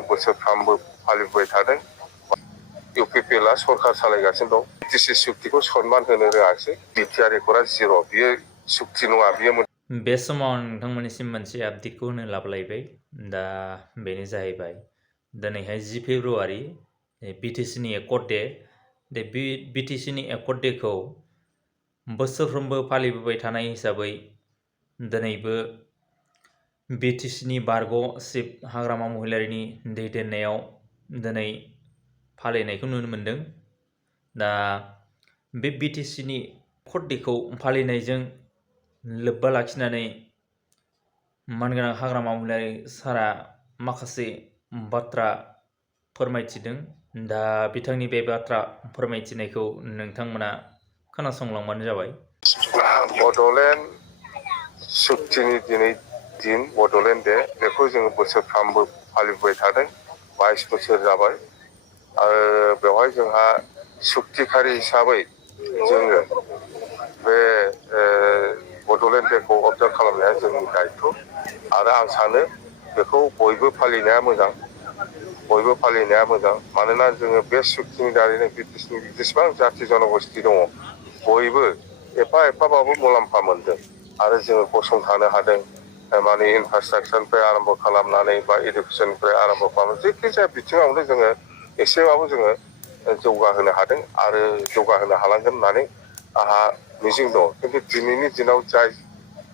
जोङो बोसोरफ्रामबो फालिबोबाय थादों। इउपिपिएलआ सरखार सालायगासिनो दं। बिटिसि सुक्तिखौ सनमान होनो रोङाखिसै। बिटिआर एकर्डआ जिर'। बियो सुक्ति नङा, बियो बे समाव नोंथांमोननिसिम मोनसे आपडेटखौ होनो लाबोलायबाय। दा बेनो जाहैबाय दिनैहाय 10 फेब्रुवारि बिटिसिनि एकर्ड डे। बे बिटिसिनि एकर्ड डेखौ बोसोरफ्रोमबो फालिबोबाय थानाय हिसाबै दिनैबो बिटिसिनि बारग' चिफ हाग्रामा महिलारिनि दैदेननायाव दिनै फालिनायखौ नुनो मोनदों। दा बे बिटिसिनि एकर्ड डेखौ फालिनायजों लोब्बा लाखिनानै मानगोनां हाग्रामा महिलारि सारा माखासे बाथ्रा फोरमायथिदों। दा बिथांनि बे बाथ्रा फोरमायथिनायखौ नोंथांमोना खोनासंलांबानो जाबाय। बड'लेण्ड सुक्तिनि दिन बड'लेण्ड डे, बेखौ जोङो बोसोरफ्रामबो फालिबोबाय थादों। 22 बोसोर जाबाय। आरो बेवहाय जोंहा सुक्तिखारि हिसाबै जोङो बे बड'लेण्ड डेखौ अबजार्भ खालामनाया जोंनि दायथ'। आरो आं सानो बेखौ बयबो फालिनाया मोजां। बयबो फालिनाया मोजां। मानोना जोङो बे सुक्तिनि दारैनो बिटिसिनि जेसेबां जाथि जनगोष्ठि दङ, बयबो एफा एफाबाबो मुलाम्फा मोनदों। आरो जोङो गसंथानो हादों। माने इनफ्रास्ट्राक्चारनिफ्राय आरम्भ खालामनानै बा इडुकेसननिफ्राय आरम्भ खालामनानै जायखिजाया बिथिङावनो जोङो एसेबाबो जोङो जौगाहोनो हादों आरो जौगाहोनो हालांगोन होननानै आंहा मिजिं दं। खिन्थु दिनैनि दिनाव जाय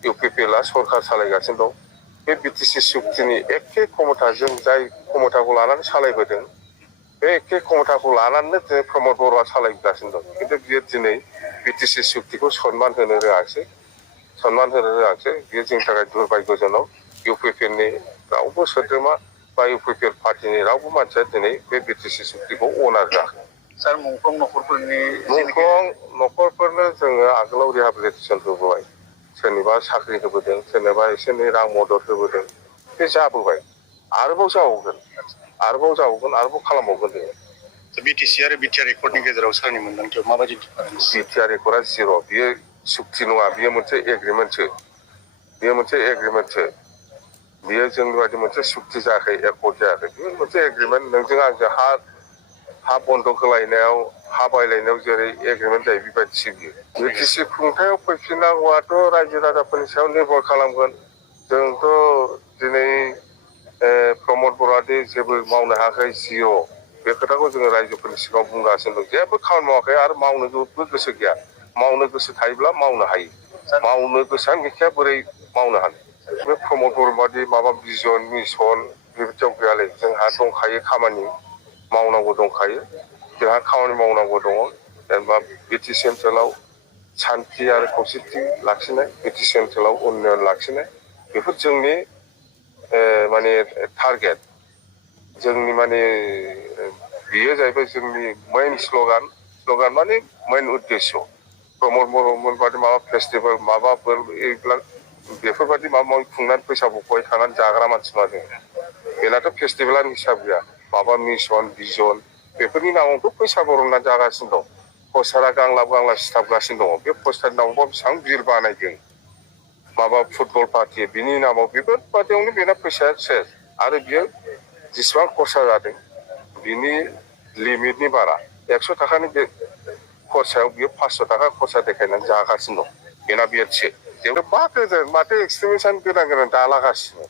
इउपिपिएलआ सरखार सालायगासिनो दं, बे बिटिसि सुक्तिनि एखे क्षमताजों जाय क्षमताखौ लानानै सालायबोदों, बे एखे क्षमताखौ लानानैनो दिनै प्रमद बर'आ सालायगासिनो दं। खिन्थु बियो दिनै बिटिसि सुक्तिखौ सनमान होनो रोङाखिसै। सनमान होनो रोङाखिसै। बियो जोंनि थाखाय दुर्भाग्यजनक। इउपिपिएलनि रावबो सोद्रोमा बा इउपिपिएल पार्टिनि रावबो मानसिया दिनै बे बिटिसि सुक्तिखौ अनार होआखै। सार मुंख्लं न'खरफोरनो जोङो आगोलाव रिहाबिलिटेसन होबोबाय। सोरनिबा साख्रि होबोदों, सोरनिबा एसे एनै रां मदद होबोदों। बे जाबोबाय। आरोबाव जाबावगोन, आरोबाव खालामबावगोन जोङो। बिटिसि आरो बिटिआर एकर्डनि गेजेराव सारनि मोनदांथियाव माबायदि डिफारेन्स? बिटिआर एकर्डआ जिर'। बियो सुक्ति नङा, बियो मोनसे एग्रिमेन्टसो। बियो जोंनि बायदि मोनसे सुक्ति जायाखै, एकर्ड जायाखै। बियो मोनसे एग्रिमेन्ट। नोंजों आंजों हा बन्दक होलायनायाव, हा बायलायनायाव जेरै एग्रिमेन्ट जायो, बेबायदिसो बियो। बिटिसि खुंथायाव फैफिननांगौआथ' रायजो राजाफोरनि सायाव निर्भर खालामगोन। जोंथ' दिनै प्रमद बर'आदि जेबो मावनो हायाखै, जिर'। बे खोथाखौ जोङो रायजोफोरनि सिगाङाव बुंगासिनो दं। जेबो खामानि मावाखै आरो मावनोबो गोसो गैया। मावनो गोसो थायोब्ला मावनो हायो। मावनो गोसोआनो गैखाया, बोरै मावनो हानो? बे प्रमद बर' बादि माबा भिजन मिसन बेबायदियाव गैयालै। जोंहा दंखायो खामानि मावनांगौ दंखायो। जोंहा खामानि मावनांगौ दङ। जेनेबा बिटिसि ओनसोलाव सान्थि आरो खौसेथि लाखिनाय, बिटिसि ओनसोलाव उन्नयन लाखिनाय, बेफोर जोंनि माने टारगेट। जोंनि माने बेयो जाहैबाय जोंनि मेइन स्ल'गान माने मेइन उद्देश्य। प्रमद बर'मोन बादि माबा फेस्टिभेल माबाफोर बेफोरबायदि माबा माबि खुंनानै फैसा बख'बाय थानानै जाग्रा मानसि नङा जों। बेनाथ' फेस्टिभेलानो हिसाब गैया। माबा मिसन भिजन बेफोरनि नामावथ' फैसा बरननानै जागासिनो दं। पस्टारा गांलाब सिथाबगासिनो दङ। बे पस्टारनि नामावबा बेसेबां बिल बानायदों। माबा फुटबल पार्टि, बिनि नामाव बेफोरबादियावनो बेना फैसाया सेस। आरो बियो जेसेबां खरसा जादों, बिनि लिमिटनि बारा। 100 थाखानि बे खरसायाव बियो 500 थाखा खरसा देखायनानै जागासिनो दं। बेना बेटसो। जेबो मा गोजोन, माथो एक्सट्रिमिसानो गोदान दालागासिनो।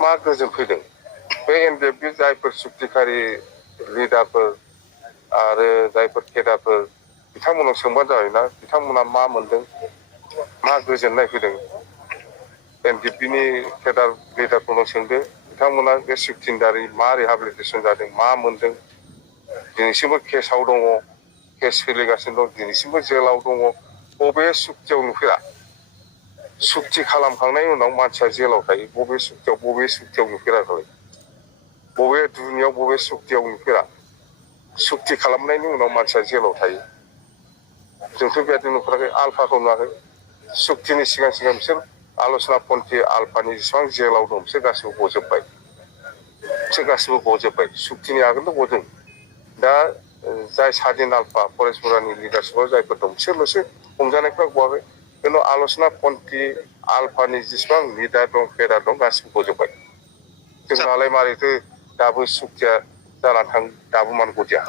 मा गोजोन फैदों? बे एनडिएफबि जायफोर सुक्तिखारि लिडारफोर आरो जायफोर केडारफोर, बिथांमोनाव सोंबानो जाबायना बिथांमोना मा मोनदों, मा गोजोननाय फैदों। एनडिएफबिनि केडार लिडारफोरनाव सोंदो, बिथांमोना बे सुक्तिनि दारै मा रिहाबिलिटेसन जादों, मा मोनदों। दिनैसिमबो केसाव दङ, केस सोलिगासिनो दं, दिनैसिमबो जेलाव दङ। बबे सुक्तियाव नुफेरा? सुक्ति खालामखांनायनि उनाव मानसिया जेलाव थायो। बबे सुक्तियाव नुफेराखै? बबे दुनियाव बबे सुक्तियाव नुफेरा? सुक्ति खालामनायनि उनाव मानसिया जेलाव थायो। जोंथ' बेबायदि नुफेराखै। आल्फाखौ नुवाखै। सुक्तिनि सिगां बिसोर आल'सना पन्थी आल्फानि जेसेबां जेलाव दं, बिसोर गासिबो गजोब्बाय। सुक्तिनि आगोलनो गदों। दा जाय सादिन आल्फा फरेस्टफोरानि लिडारशिपआव जायफोर दं, बिसोरल'सो हमजानायफ्रा गवाखै। खिन्थु आल'सना पन्थी आल्फानि जेसेबां लिडार दं, केडार दं, गासिबो गजोब्बाय। जोंनालाय मारैथो दाबो सुक्तिया जाना थां दाबो मान गदिया